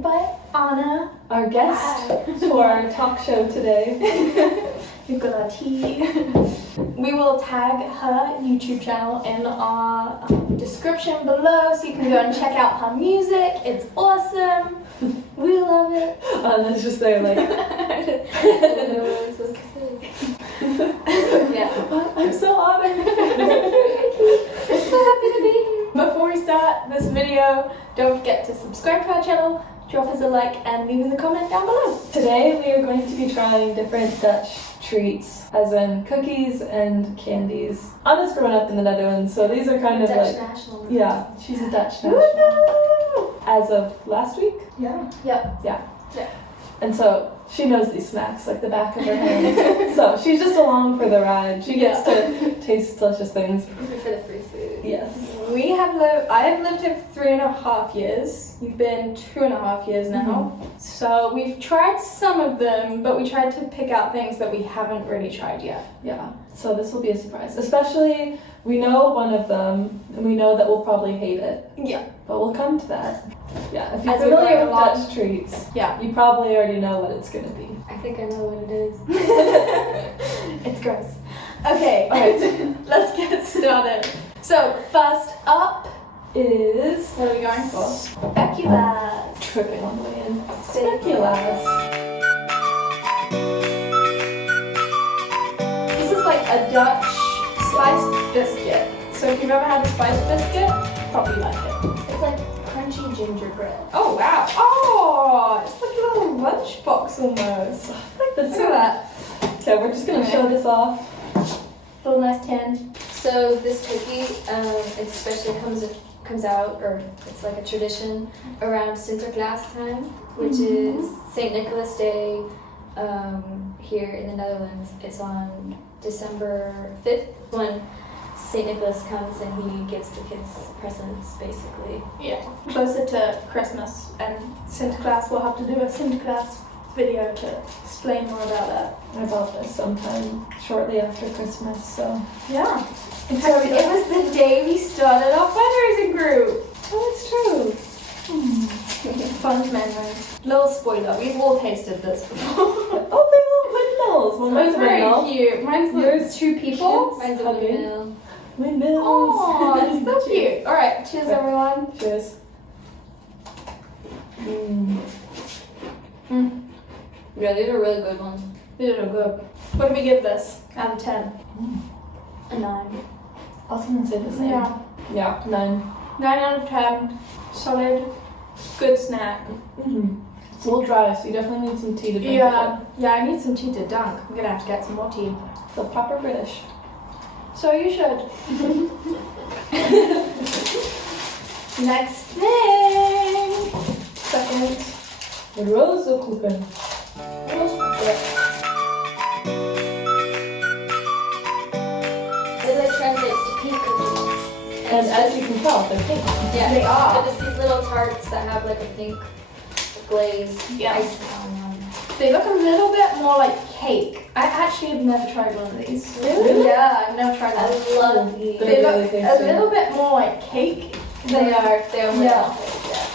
joined by Anna, our guest to our talk show today. We've got our tea. We will tag her YouTube channel in our description below so you can go and check out her music. It's awesome. We love it. Let's just say like, yeah. I'm so honored. I'm so happy to be here. Before we start this video, don't forget to subscribe to our channel, drop us a like, and leave us a comment down below. today we are going to be trying different Dutch treats, as in cookies and candies. Anna's grown up in the Netherlands, so these are kind of Dutch like, national. yeah, she's a Dutch national. As of last week? Yeah. Yep. Yeah. Yeah. And so she knows these snacks like the back of her hand. So she's just along for the ride. She gets to taste delicious things. For the free food. Yes. I have lived here for 3.5 years. You've been 2.5 years now. So we've tried some of them, but we tried to pick out things that we haven't really tried yet. Yeah. So this will be a surprise. Especially, we know one of them, and we know that we'll probably hate it. Yeah. But we'll come to that. Yeah, if you're As we're familiar going with along. Dutch treats, Yeah. you probably already know what it's gonna be. I think I know what it is. It's gross. Okay, Alright. let's get started. So, first up is, what are we going for? Speculoos. Tripping on the way in. Speculoos. This is like a Dutch spiced biscuit. So if you've ever had a spiced biscuit, probably like it. It's like crunchy gingerbread. Oh wow! Oh, it's like a little lunchbox almost. Like this. Look at that. So we're just gonna show this off. Little nice tin. So this cookie, it especially comes out, or it's like a tradition around Sinterklaas time, which is St. Nicholas Day. Here in the Netherlands, it's on December 5th when St. Nicholas comes and he gives the kids presents, basically. Yeah. Closer to Christmas, and Sinterklaas will have to do a Sinterklaas video to explain more about that. I bought this sometime shortly after Christmas, so. Yeah. In fact, it was the day we started our fundraising group. Oh, it's true. Fun memories. Little spoiler, we've all tasted this before. Oh, they little windmills. Well, mine's a very windmill. cute. Mine's Yours- two people. Mine's a Okay. windmill. Windmills. Oh, it's so cute. All right, cheers, everyone. Cheers. Yeah, these are really good ones. These are good. What do we give this out of 10? A 9. I was gonna say the same. Yeah. Yeah, 9. 9 out of 10. Solid. Good snack. It's a little dry, so you definitely need some tea to drink Yeah. Yeah, I need some tea to dunk. I'm gonna have to get some more tea. with it. The proper British. So you should. Next thing. Second. Rozenkoeken. It like translates to pink cookies. And as you can tell, they're pink. Yeah, They are. So just these little tarts that have like a pink glaze Yeah. icing on them. They look a little bit more like cake. I actually have never tried one of these. Really? Yeah, I've never tried I one. love these. They look really a tasty. little bit more like cake. They are. They're Yeah. yeah.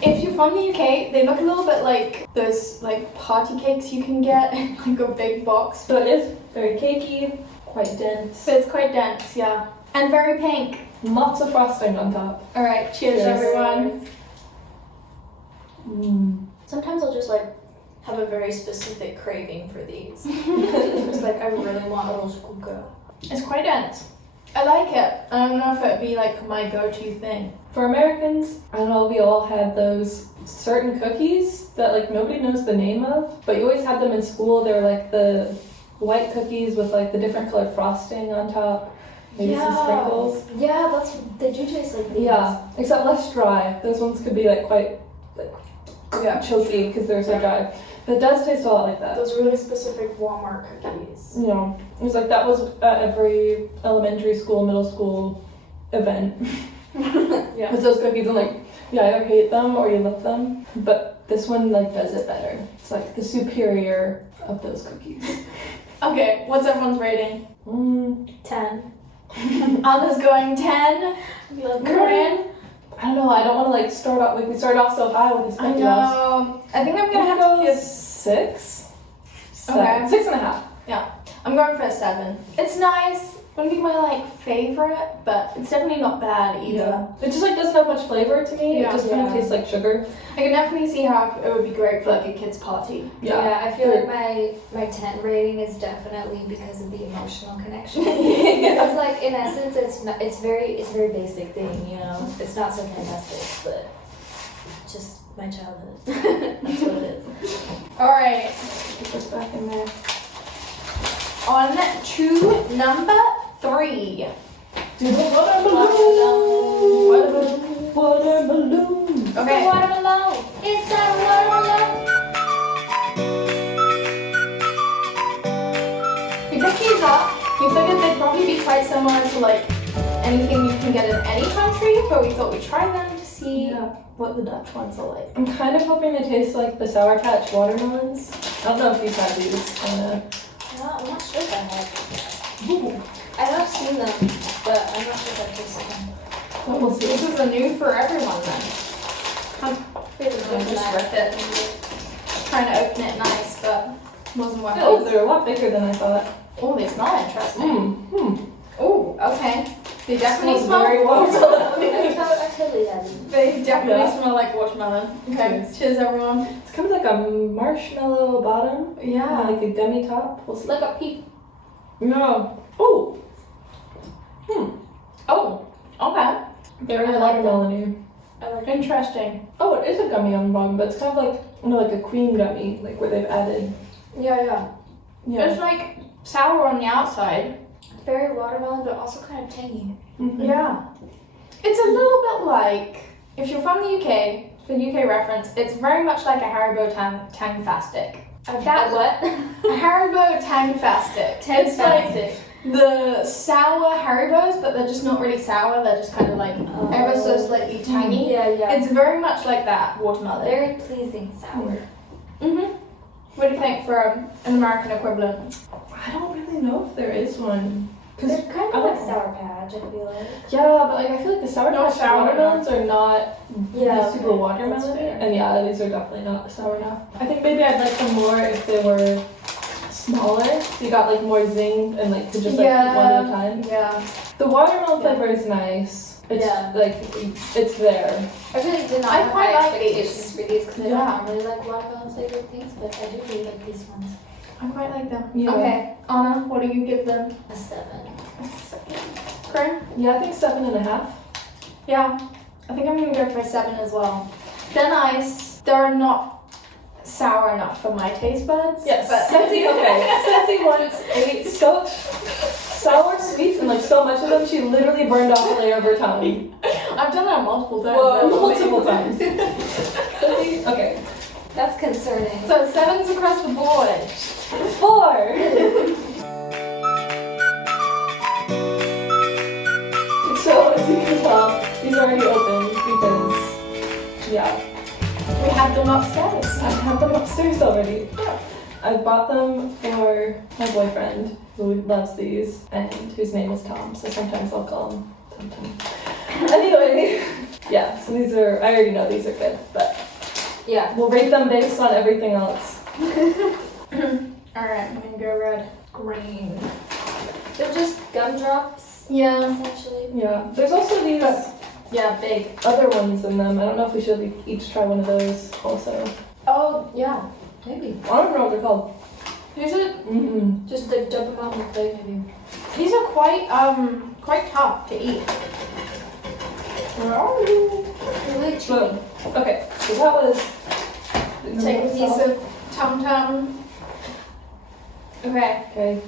If you're from the UK, they look a little bit like those like party cakes you can get in like a big box. So it is very cakey, quite dense. So it's quite dense, yeah. And very pink. Lots of frosting on top. Alright, cheers, Cheers. everyone. Sometimes I'll just like have a very specific craving for these. Just like I really want a rozenkoeken. It's quite dense. I like it. I don't know if it'd be like my go-to thing. For Americans, I don't know, we all had those certain cookies that like nobody knows the name of, but you always had them in school. They were like the white cookies with like the different colored frosting on top, maybe some sprinkles. Yeah, they do taste like these. Yeah, except less dry. Those ones could be like quite Yeah. choky because they're so dry. But it does taste a lot like that. Those really specific Walmart cookies. You know, it was like that was at every elementary school, middle school event. Yeah. It's those cookies and like you either hate them or you love them. But this one like does it better. It's like the superior of those cookies. Okay, what's everyone's rating? 10. Anna's going 10. Love Corinne? I don't know. I don't want to like start off. We started off so high with these I cookies. know. I think I'm gonna have to give. 6. Okay. 6.5. I'm going for a 7. It's nice. Wouldn't be my like favorite, but it's definitely not bad either. It just like doesn't have much flavor to me. Yeah. It just kind of tastes like sugar. I can definitely see how it would be great for like a kid's party. Yeah, I feel like my 10 rating is definitely because of the emotional connection. Yeah. It's like in essence, it's very basic thing, you know. It's not so fantastic, but just my childhood. That's what it is. All right, Put this back in there. on to number 3. Do the water balloon. Water balloon. Okay. Watermelon. It's a watermelon. We picked these up. We figured they'd probably be quite similar to like anything you can get in any country, but we thought we'd try them to see what the Dutch ones are like. I'm kind of hoping they taste like the Sour Patch watermelons. I don't know if you've had these. I'm not sure if I have. Ooh. I have seen them, but I'm not sure if I've tasted them. Well, we'll see. This is a new for everyone then. I'll just rip it. Trying to open it nice, but wasn't working. Oh, they're a lot bigger than I thought. Oh, they smell interesting. Oh, okay. They definitely Smells smell very watermelon. I totally haven't. They definitely Yeah. smell like watermelon. Okay, cheers everyone. It's kind of like a marshmallow bottom. Yeah. Like a gummy top. We'll see. Look up, peep. No. Oh. Oh, okay. Very I like watermelon-y. I like it. Interesting. Oh, it is a gummy on the bottom, but it's kind of like, like a cream gummy, like where they've added. Yeah. It's like sour on the outside. Very watermelon, but also kind of tangy. Mhm. Yeah. It's a little bit like, if you're from the UK, for UK reference, it's very much like a Haribo Tang-fastic. That what? A Haribo Tang-fastic. It's like the sour Haribos, but they're just not really sour, they're just kind of like ever so slightly tangy. Yeah. It's very much like that watermelon. Very pleasing sour. What do you think for an American equivalent? I don't really know if there is one. They're kind of Oh. like Sour Patch, I feel like. Yeah, but like I feel like the Sour No Patch sour watermelons are not Yeah, super okay. watermelon. That's fair. And yeah, these are definitely not sour enough. I think maybe I'd like them more if they were smaller. So you got like more zing and like could just like eat one at a time. Yeah. The watermelon flavor is nice. It's like it's there. I really did not I have quite high like expectations for these because I Yeah. don't really like watermelon flavored things, but I do really like these ones. I quite like them. Yeah. Okay, Anna, what do you give them? A 7. Corinne? Yeah, I think 7.5. Yeah, I think I'm gonna go for a 7 as well. They're nice. They're not sour enough for my taste buds. Yes. but Sezzy, okay. Sezzy once ate so sour sweets and like so much of them, she literally burned off a layer of her tongue. I've done that multiple times. Whoa, actually. multiple times. Sezzy, okay. That's concerning. So 7s across the board. 4. So as you can tell, these are already open because We have them upstairs. I have them upstairs already. I bought them for my boyfriend who loves these and whose name is Tom, so sometimes I'll call him Tom. Anyway, yeah, so these are, I already know these are good, but Yeah. we'll rate them based on everything else. Alright, I'm gonna go red. Green. They're just gumdrops, Yeah. essentially. Yeah, there's also these Yeah, big. other ones in them. I don't know if we should each try one of those also. Oh, yeah. Maybe. I don't know what they're called. These are Just like dump them out on the plate, maybe. these are quite tough to eat. Where are you? Really chewy. Boom. Okay, so that was. Take a piece of Tum Tum. Okay. Okay.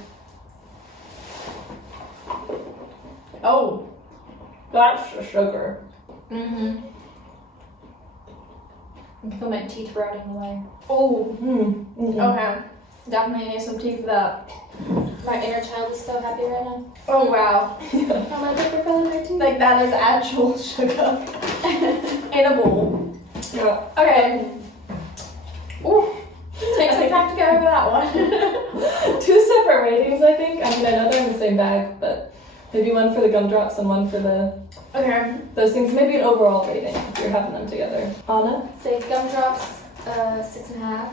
Oh. That's the sugar. Mm-hmm. I feel my teeth rotting away. Oh. Mm-hmm. Okay. Definitely need some tea for that. My inner child is so happy right now. Oh wow. I'm like, they're filling my teeth. Like that is actual sugar in a bowl. Yeah. Okay. Ooh. Take some time to get over that one. 2 separate ratings, I think. I mean, I know they're in the same bag, but Maybe one for the gumdrops and one for Okay. those things. Maybe an overall rating if you're having them together. Anna? Say gumdrops, 6.5.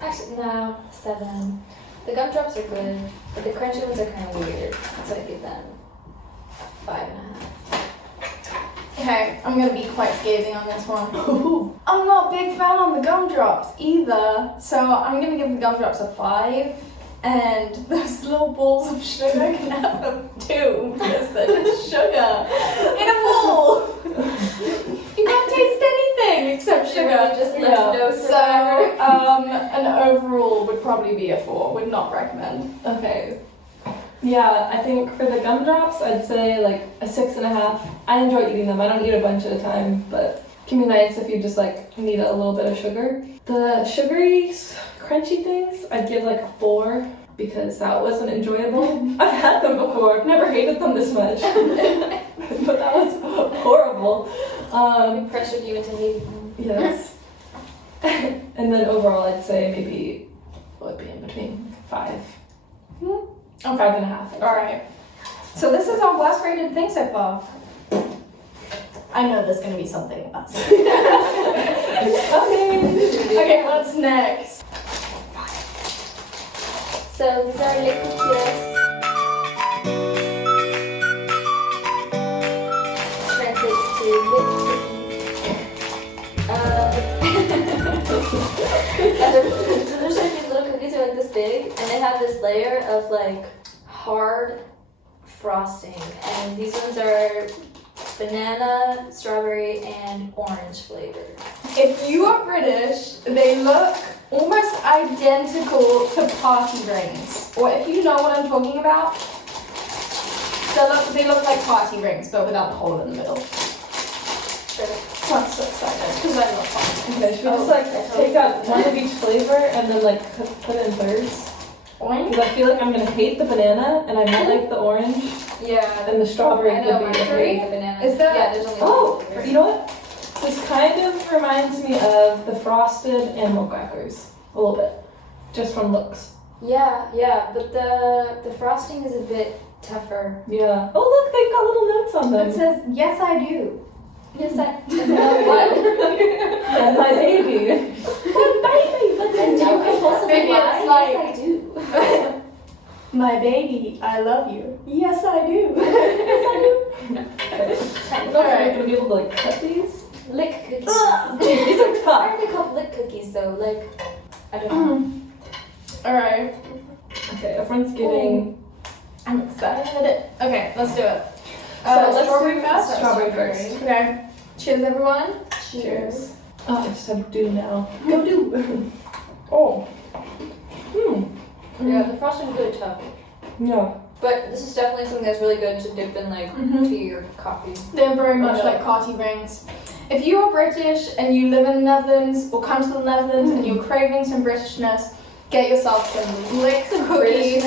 Actually, no, 7. The gumdrops are good, but the crunchy ones are kind of weird, so I give them 5.5. Okay, I'm gonna be quite scathing on this one. I'm not a big fan on the gumdrops either, so I'm gonna give the gumdrops a 5. And those little balls of sugar can have them too, because they're just sugar in a bowl. You can't taste anything except sugar. Really just left no survivor. So, an overall would probably be a 4. Would not recommend. Okay. Yeah, I think for the gumdrops, I'd say like a 6.5. I enjoy eating them. I don't eat a bunch at a time, but it can be nice if you just like need a little bit of sugar. The sugary, crunchy things, I'd give like a 4 because that wasn't enjoyable. I've had them before. I've never hated them this much, but that was horrible. It pressured you into hating them. Yes. And then overall, I'd say maybe what would be in between 5. 5.5. Alright. So this is our worst rated thing so far. I know there's gonna be something else. It's coming. Okay, what's next? So these are liquid cookies. Translates to liquid cookies. Delicious, these little cookies are like this big, and they have this layer of like hard frosting, and these ones are banana, strawberry, and orange flavored. If you are British, they look almost identical to party rings. Or if you know what I'm talking about, they look like party rings, but without the hole in the middle. Sure. I'm so excited because I love party rings. Okay, should we just like take out one of each flavor and then like put it in thirds? Orange? Because I feel like I'm gonna hate the banana and I might like the orange Yeah. and the strawberry I know, could my be favorite okay. the banana. Is that- Yeah, there's only Oh, two flavors. you know what? This kind of reminds me of the frosted animal crackers a little bit, just from looks. Yeah, but the frosting is a bit tougher. Yeah. Oh look, they've got little notes on them. It says, yes I do. Yes, what? And my baby. But then do you compulsively Maybe lie? it's like- Yes, I do. My baby, I love you. Yes I do. I don't know if I'm gonna be able to like cut these. Lick cookies. Jeez, these are Why tough. are they called lick cookies though? Like, I don't know. Alright, Okay, everyone's getting I'm excited. Okay, let's do it. So let's strawberry do first? strawberry first. Okay. Cheers, everyone. Cheers. Oh, I just have to do now. Go do. Oh. Yeah, the frosting's really tough. Yeah. But this is definitely something that's really good to dip in like tea or coffee. They're very much Yeah. like party rings. If you are British and you live in the Netherlands or come to the Netherlands and you're craving some Britishness, get yourself some lick cookies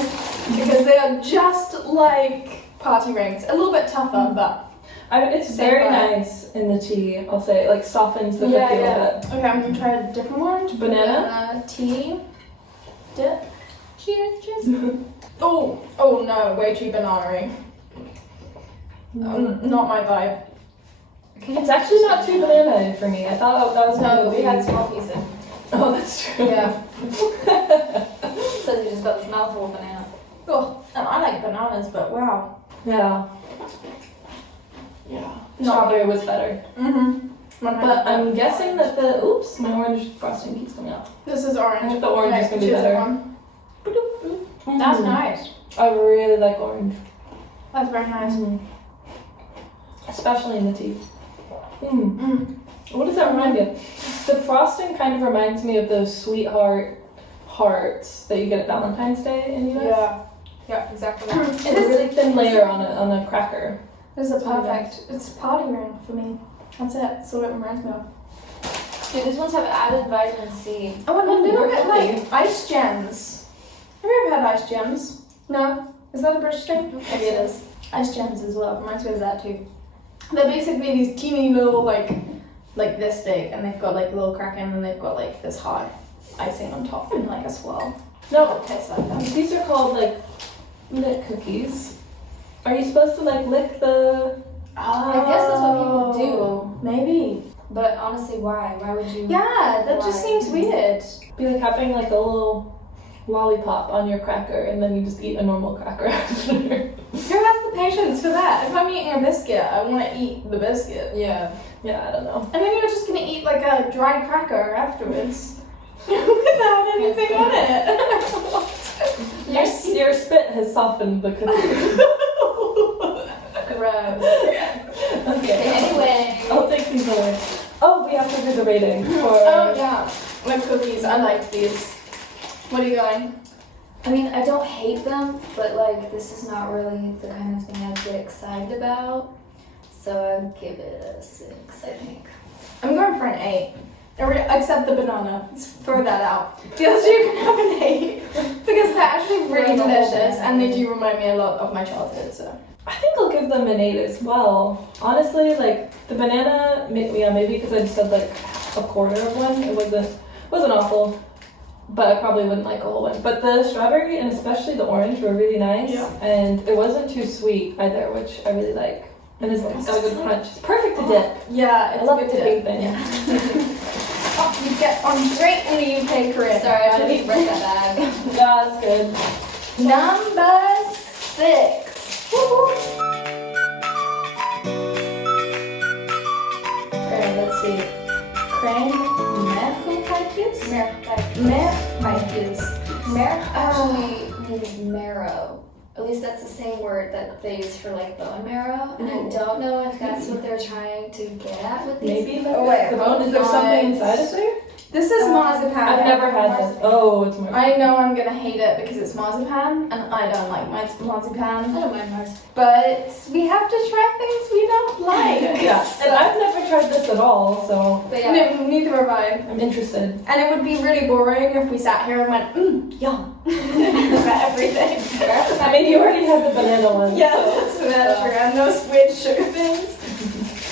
because they are just like party rings. A little bit tougher, but It's Same very vibe. nice in the tea, I'll say. It like softens the cookie Yeah, a little yeah. bit. okay, I'm gonna try a different one. Banana? Tea. Dip. Cheers. Oh no, way too banana-y. Not my vibe. It's actually not too banana for me. I thought that was kind No, of we had small pieces. Oh, that's true. Yeah. So we just got this mouthful of banana. Oh, and I like bananas, but wow. Yeah. Strawberry was better. But I'm guessing that my orange frosting keeps coming out. This is orange. I think the orange is gonna be choose better. one. That's nice. I really like orange. That's very nice. Especially in the tea. What does that remind you of? The frosting kind of reminds me of those sweetheart hearts that you get at Valentine's Day in the US. Yeah, exactly. It's a really thin layer on a cracker. This is perfect. It's a party ring for me. That's it. That's what it reminds me of. Dude, these ones have added vitamin C. Oh, and a little bit really? like ice gems. Have you ever had ice gems? No? Is that a British thing? Maybe it is. Ice gems as well. Reminds me of that too. They're basically these teeny little like this big, and they've got like a little crack in, and they've got like this hard icing on top and like a swirl. No, It tastes like that. these are called like lit cookies. Are you supposed to like lick the? Oh, I guess that's what people do. Maybe. But honestly, why? Why would you? Yeah, that just seems weird. Be like having like a little lollipop on your cracker, and then you just eat a normal cracker after. Who has the patience for that? If I'm eating a biscuit, I want to eat the biscuit. Yeah. Yeah, I don't know. And then you're just gonna eat like a dry cracker afterwards. Without anything on it. Your spit has softened the cookie. Gross. Okay. Anyway. I'll take these away. Oh, we have to do the rating for. Oh yeah, my cookies. I like these. What are you going? I mean, I don't hate them, but like this is not really the kind of thing I'd get excited about. So I'd give it a 6, I think. I'm going for an 8. Except the banana. Let's throw that out. The other two can have an 8 because they're actually really delicious and they do remind me a lot of my childhood. So I think I'll give them an 8 as well. Honestly, like the banana, yeah, maybe because I just had like a quarter of one. It wasn't awful, but I probably wouldn't like a whole one. But the strawberry and especially the orange were really nice, and it wasn't too sweet either, which I really like. And it's got a good crunch. It's perfect to dip. yeah, it's I love a good dipping dip. things. Yeah. Oh, you get on great in the UK, Corinne. Sorry, I should have read that bag. Yeah, that's good. Number 6. Okay, let's see. Crème Meerkoekijkjes? Meerkoekijkjes. Actually means marrow. At least that's the same word that they use for like bone marrow. And I don't know if that's what they're trying to get at with these. Maybe like wait, the bone. Is there something inside of there? This is marzipan. I've never had this. Oh, it's marzipan. I know I'm gonna hate it because it's marzipan, and I don't like marzipan. I don't mind Mars. But we have to try things we don't like. Yeah, and I've never tried this at all, so But yeah. No, neither have I. I'm interested. And it would be really boring if we sat here and went, yum, about everything. I mean, you already had the banana one. Yeah, that's true. And those weird sugar things.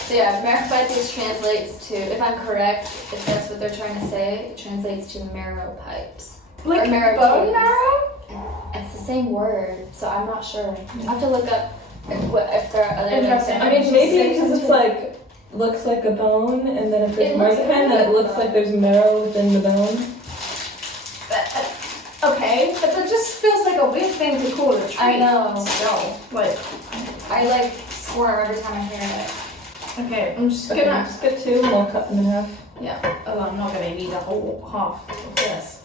So yeah, Meerkoekijkjes translates to, if I'm correct, if that's what they're trying to say, it translates to marrow pipes. Like Or marrow bone tubes. marrow? It's the same word, so I'm not sure. I have to look up if there are other Interesting. I mean, maybe because it's like looks like a bone, and then if there's It looks marzipan, like then a it looks bone. like there's marrow within the bone. Okay, but that just feels like a weird thing to call a treat. I know. So, like, I like squirm every time I hear it. okay, I'm just Okay, gonna. just get 2 and I'll cut them in half. Yeah, oh, I'm not gonna need a whole half of this.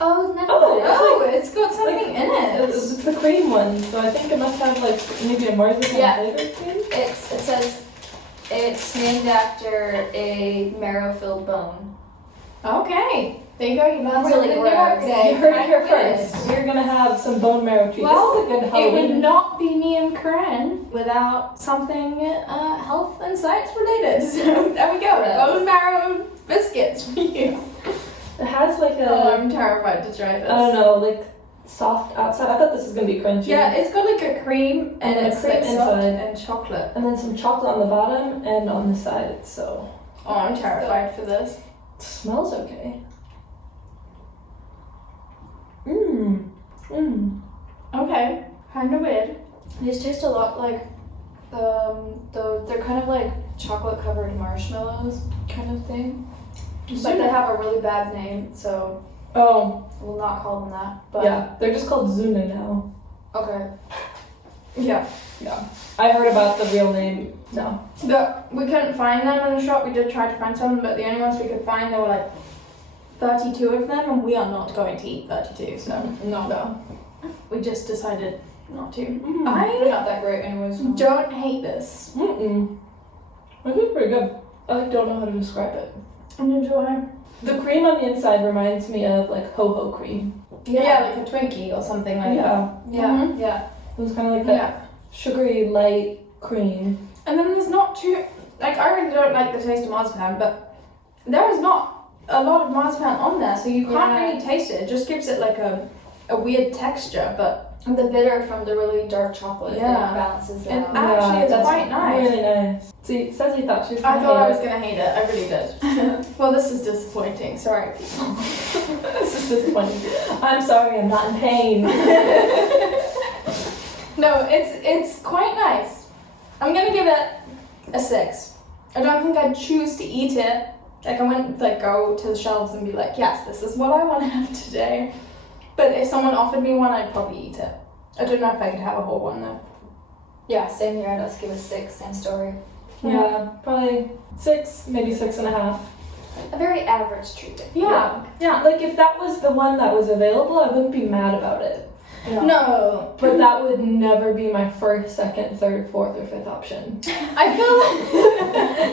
Oh, no. Oh, it's got something in it. It's the cream one, so I think it must have like maybe a marzipan Yeah. flavored cream. It says it's named after a marrow-filled bone. Okay, there you go. You learned Really something new gross. every day. You heard it here Right, first. You're gonna have some bone marrow treat. Well, this is a good it Halloween. would not be me and Corinne without something health and science related. So there we go. Gross. Bone marrow biscuits for you. It has like a, Oh, I'm terrified to try this. I don't know, like soft outside. I thought this was gonna be crunchy. Yeah, it's got like a cream and And a it's cream like soft inside. and chocolate. And then some chocolate on the bottom and on the side, so Oh, I'm terrified for this. it smells okay. Mmm. Okay, kind of weird. These taste a lot like, they're kind of like chocolate-covered marshmallows kind of thing. But they have a really bad name, so Oh, we'll not call them that. But yeah, they're just called Zuna now. Okay. Yeah. Yeah. I heard about the real name. No. We couldn't find them in the shop. We did try to find some, but the only ones we could find, there were like 32 of them, and we are not going to eat 32, so No. we just decided not to. Mm. They're not that great anyways. I don't hate this. Mm-mm. This is pretty good. I don't know how to describe it. And enjoy. The cream on the inside reminds me of like ho-ho cream. Yeah, like a Twinkie or something like that. Yeah. Mhm. Yeah. It was kind of like that Yeah. sugary light cream. And then there's not too, like, I really don't like the taste of marzipan, but there is not a lot of marzipan on there, so you can't Yeah. really taste it. It just gives it like a weird texture, but And the bitter from the really dark chocolate Yeah. balances And out. actually, it's that's quite nice. Really nice. See, Sezzy thought she was I gonna thought I hate was it. gonna hate it. I really did. Well, this is disappointing. Sorry, people. This is disappointing. I'm sorry, I'm not in pain. No, it's quite nice. I'm gonna give it a 6. I don't think I'd choose to eat it. Like I wouldn't like go to the shelves and be like, yes, this is what I want to have today. But if someone offered me one, I'd probably eat it. I don't know if I could have a whole one though. Yeah, same here. I'd also give it a 6. Same story. Yeah, probably 6, maybe 6.5. A very average treat. Yeah. Like if that was the one that was available, I wouldn't be mad about it. No. But that would never be my first, second, third, fourth, or fifth option. I feel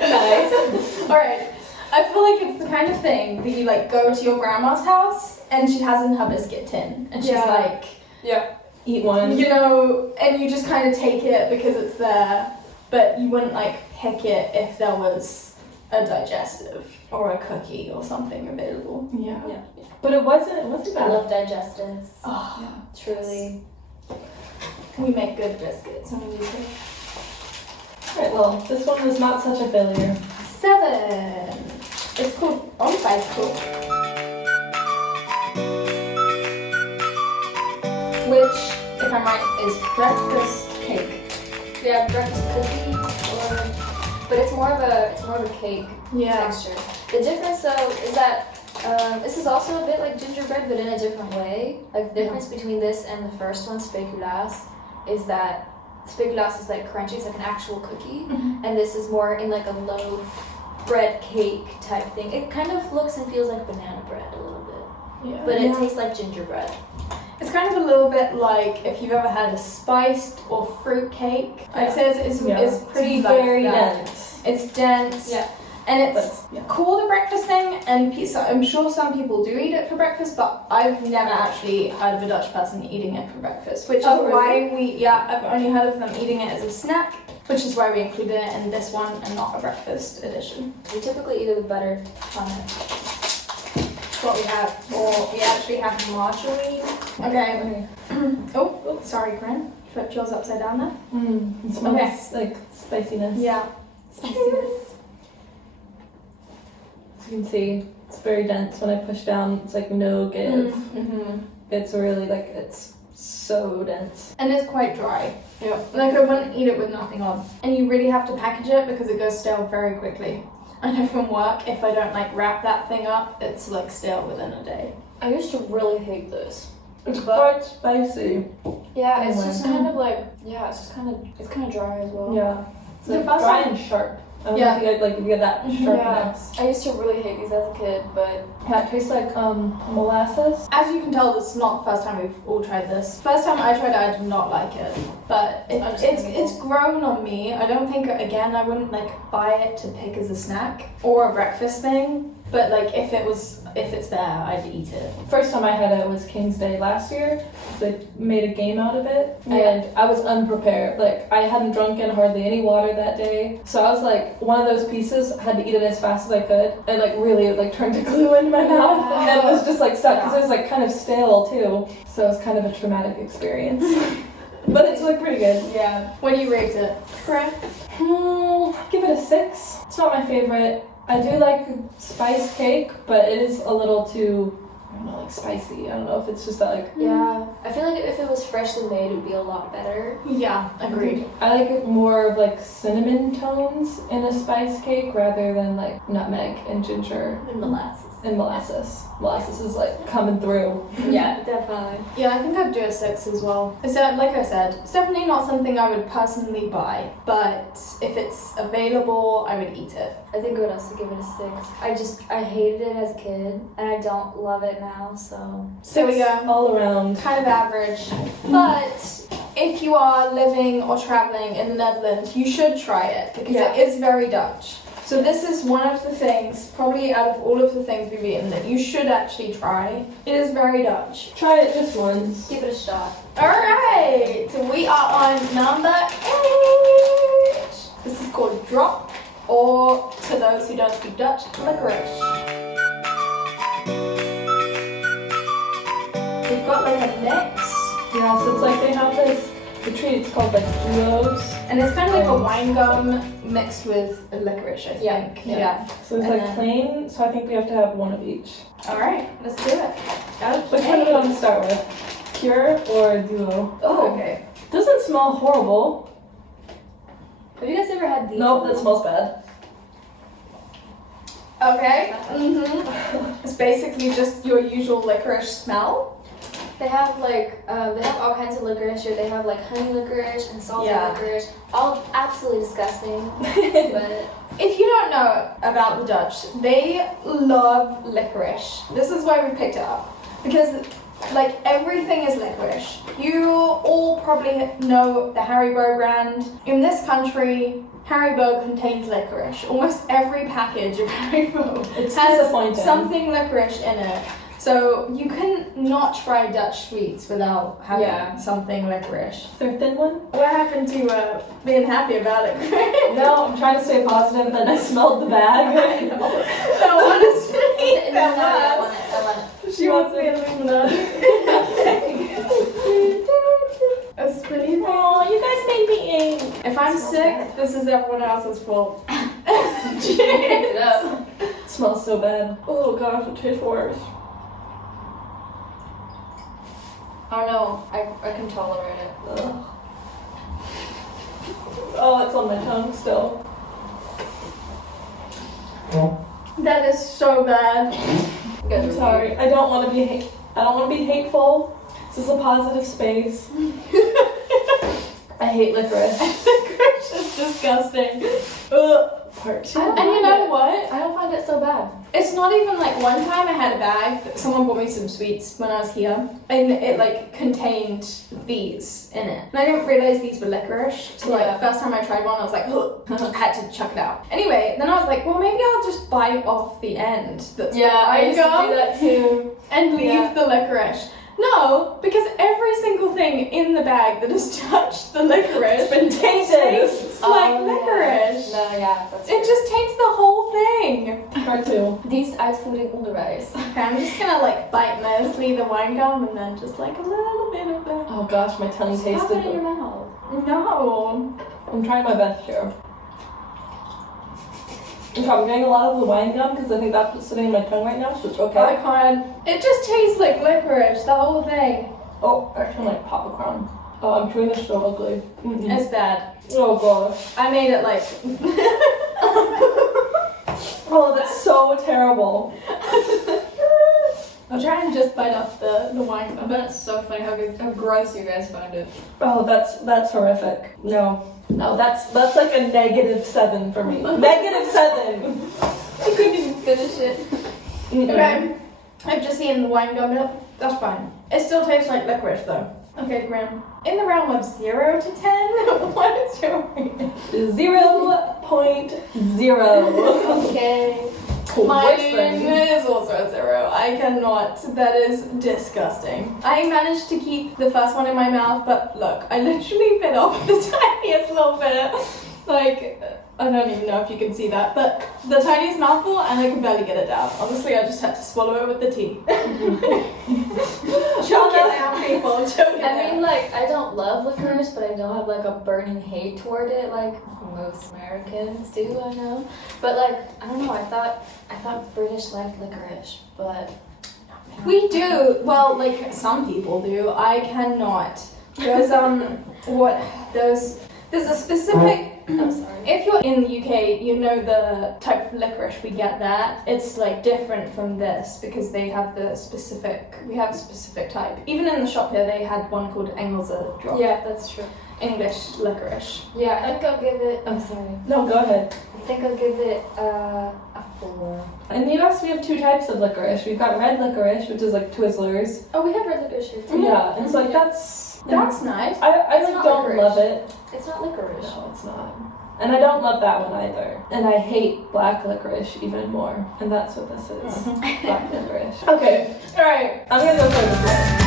nice. All right. I feel like it's the kind of thing that you like go to your grandma's house and she has in her biscuit tin and she's like, Eat one. you know, and you just kind of take it because it's there, but you wouldn't like pick it if there was a digestive or a cookie or something available. Yeah. Yeah. But it wasn't I bad. love digestives. Oh, Truly. we make good biscuits and we do. Alright, well, this one was not such a failure. 7. It's called on bicycle. Which, if I'm right, is breakfast cake. Yeah, breakfast cookie, but it's more of a cake texture. The difference though is that this is also a bit like gingerbread, but in a different way. Like the difference between this and the first one, spéculoos, is that spéculoos is like crunchy, it's like an actual cookie, and this is more in like a loaf, bread cake type thing. It kind of looks and feels like banana bread a little bit, but it tastes like gingerbread. It's kind of a little bit like if you've ever had a spiced or fruit cake. I'd say it's pretty it's like very that. dense. It's dense. Yeah. And it's called a breakfast thing, and I'm sure some people do eat it for breakfast, but I've never actually heard of a Dutch person eating it for breakfast, which is why I've only heard of them eating it as a snack, which is why we included it in this one and not a breakfast edition. We typically eat it with butter on it. What we have, or we actually have margarine. Okay. Oh, sorry, Corinne. Flipped yours upside down there. It smells like spiciness. Yeah. Spiciness. As you can see, it's very dense. When I push down, it's like no give. It's really like, it's so dense. And it's quite dry. Yeah. Like I wouldn't eat it with nothing on. And you really have to package it because it goes stale very quickly. I know from work, if I don't like wrap that thing up, it's like stale within a day. I used to really hate this. It's quite spicy. Yeah, it's Anyway. just kind of like, it's kind of dry as well. Yeah. It's The like first dry time- and sharp. I don't Yeah. know if you get that sharpness. I used to really hate these as a kid, but Yeah, it tastes like molasses. As you can tell, this is not the first time we've all tried this. First time I tried it, I did not like it. But it's grown on me. I don't think, again, I wouldn't like buy it to pick as a snack or a breakfast thing. But like if it's there, I'd eat it. First time I had it was King's Day last year. They made a game out of it, and I was unprepared. Like I hadn't drunken hardly any water that day, so I was like one of those pieces. I had to eat it as fast as I could. It like really like turned to glue in my mouth, and then it was just like stuck because it was like kind of stale too. So it was kind of a traumatic experience. But it's like pretty good. Yeah. What do you rate it? Corinne? Give it a 6. It's not my favorite. I do like spice cake, but it is a little too, I don't know, like spicy. I don't know if it's just that like. yeah, I feel like if it was freshly made, it would be a lot better. Yeah, agreed. I like it more of like cinnamon tones in a spice cake rather than like nutmeg and ginger And molasses. and molasses. Molasses is like coming through. Yeah, definitely. Yeah, I think I'd do a 6 as well. It's like I said, it's definitely not something I would personally buy, but if it's available, I would eat it. I think I would also give it a 6. I hated it as a kid, and I don't love it now, so. So we go. All around. Kind of average. But if you are living or traveling in the Netherlands, you should try it because it is very Dutch. So this is one of the things, probably out of all of the things we've eaten, that you should actually try. It is very Dutch. Try it just once. Give it a shot. Alright, so we are on number 8. This is called drop, or to those who don't speak Dutch, licorice. We've got like a mix. Yeah, so it's like they have the treat, it's called like duos. And it's kind of like a wine gum mixed with a licorice, I think. Yeah. So it's And like then- plain, so I think we have to have one of each. Alright, let's do it. Which one do we want to start with? Pure or duo? Oh, okay. Doesn't smell horrible. Have you guys ever had these? Nope, that smells bad. Okay. It's basically just your usual licorice smell. They have like they have all kinds of licorice here. They have like honey licorice and salted Yeah. licorice. All absolutely disgusting. But If you don't know about the Dutch, they love licorice. This is why we picked it up. Because like everything is licorice. You all probably know the Haribo brand. In this country, Haribo contains licorice. Almost every package of Haribo It's has disappointing. something licorice in it. So you can not try Dutch sweets without having Yeah. something licorice. Is there a thin one? What happened to being happy about it? No, I'm trying to stay positive, and then I smelled the bag. No, honestly, no, I want it. I want it. she wants the Illuminati. A spinny thing. Oh, you guys made me eat. If I'm Smells sick, bad. this is everyone else's fault. Pick it up. It smells so bad. Oh gosh, it tastes worse. Oh no, I can tolerate it. Ugh. Oh, it's on my tongue still. That is so bad. I'm sorry. I don't want to be. I don't want to be hateful. This is a positive space. I hate licorice. Licorice is disgusting. Ugh. Part two. And you know what? I don't find it so bad. It's not even like one time I had a bag that someone bought me some sweets when I was here, and it like contained these in it. And I didn't realize these were licorice. So like Yeah. the first time I tried one, I was like, I had to chuck it out. Anyway, then I was like, well, maybe I'll just bite off the end. That's the I used to do gum that too. and leave Yeah. the licorice. No, because every single thing in the bag that has touched the licorice It's been tainted. tastes like Oh, yeah. licorice. No, yeah, that's It just taints the whole thing. Part two. These uitvoering onderwijs. Okay, I'm just gonna like bite mostly the wine gum and then just like a little bit of it. Oh gosh, my tongue Pop it in tasted. your mouth. No. I'm trying my best here. Okay, I'm getting a lot of the wine gum because I think that's what's sitting in my tongue right now, so it's I okay. can't. It just tastes like licorice, the whole thing. Oh, I can like pop a crown. Oh, I'm chewing this so ugly. Mm-mm. It's bad. Oh gosh. I made it like. Oh, that's so terrible. I'll try and just bite off the wine I gum. bet it's so funny how gross you guys find it. Oh, that's horrific. No, that's like a -7 for me. -7. I couldn't even finish it. Mm-mm. Okay. I've just eaten the wine gum. That's fine. It still tastes like licorice though. Okay, Graham. In the realm of 0 to 10, what is your rating? 0.0. Okay. Mine Worst thing. is also a 0. I cannot. That is disgusting. I managed to keep the first one in my mouth, but look, I literally bit off the tiniest little bit. Like, I don't even know if you can see that, but the tiniest mouthful, and I can barely get it down. Honestly, I just had to swallow it with the teeth. Choke it down, people. Choke it I mean, down. like, I don't love licorice, but I don't have like a burning hate toward it, like most Americans do. I know, but like, I don't know. I thought British liked licorice, but We do. Well, like some people do. I cannot. There's there's a specific. I'm sorry. If you're in the UK, you know the type of licorice we get there. It's like different from this because they have we have a specific type. Even in the shop here, they had one called Engelser drop. Yeah, that's true. English licorice. Yeah, I think I'll give it. I'm sorry. No, go ahead. I think I'll give it a 4. In the US, we have 2 types of licorice. We've got red licorice, which is like Twizzlers. Oh, we have red licorice here too. Yeah, and so like that's nice. I It's like not don't licorice. love it. It's not licorice. No, it's not. And I don't love that one either. And I hate black licorice even more. And that's what this is. Black licorice. Okay, All right. I'm gonna go for this one.